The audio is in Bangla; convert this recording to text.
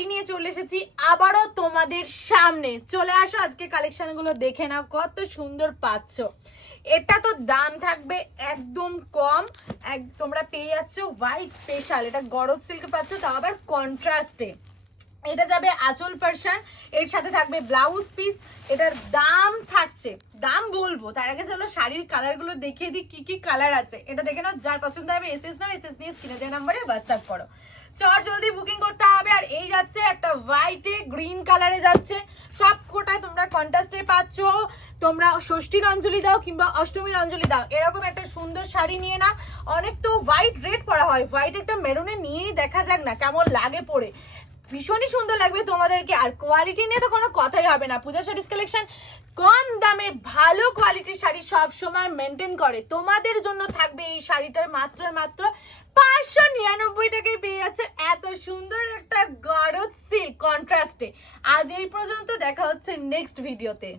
শাড়ি নিয়ে চলে এসেছি আবারও তোমাদের সামনে। চলে আসো, আজকে কালেকশনগুলো দেখে নাও কত সুন্দর পাচ্ছ। এটা তো দাম থাকবে একদম কম, তোমরা পেয়ে যাচ্ছ হোয়াইট স্পেশাল, এটা গরজ সিল্ক পাচ্ছ, তাও আবার কন্ট্রাস্টে। এটা যাবে আঁচল পার্সন, এর সাথে থাকবে ব্লাউজ পিস। এটার দাম থাকছে, দাম বলবো তার আগে চলো শাড়ির কালার গুলো দেখিয়ে দিই কি কি কালার আছে। এটা দেখে নাও, যার পছন্দ হবে এসএস নাও, এসএস নিয়ে স্ক্রিনে দেওয়া নাম্বারে হোয়াটসঅ্যাপ করো। চট জলদি বুকিং করতে হবে। আর এই যাচ্ছে একটা হোয়াইটে গ্রিন কালারে যাচ্ছে, সব কোটায় তোমরা কন্ট্রাস্টে পাচ্ছ। তোমরা ষষ্ঠীর অঞ্জলি দাও কিংবা অষ্টমীর অঞ্জলি দাও, এরকম একটা সুন্দর শাড়ি নিয়ে নাও। অনেক তো হোয়াইট রেড পরা হয়, হোয়াইট একটা মেরুনে নিয়েই দেখা যাক না কেমন লাগে পরে, ভীষণই সুন্দর লাগবে তোমাদেরকে। আর কোয়ালিটি নিয়ে তো কোনো কথাই হবে না, পূজা শাড়িজ কালেকশন কম দামে ভালো কোয়ালিটির শাড়ি সব সময় মেনটেন করে। তোমাদের জন্য থাকবে এই শাড়িটার মাত্র 599 টাকায় পেয়ে যাচ্ছে এত সুন্দর একটা গরজ সিল্ক কন্ট্রাস্টে। আজ এই পর্যন্ত, দেখা হচ্ছে নেক্সট ভিডিওতে।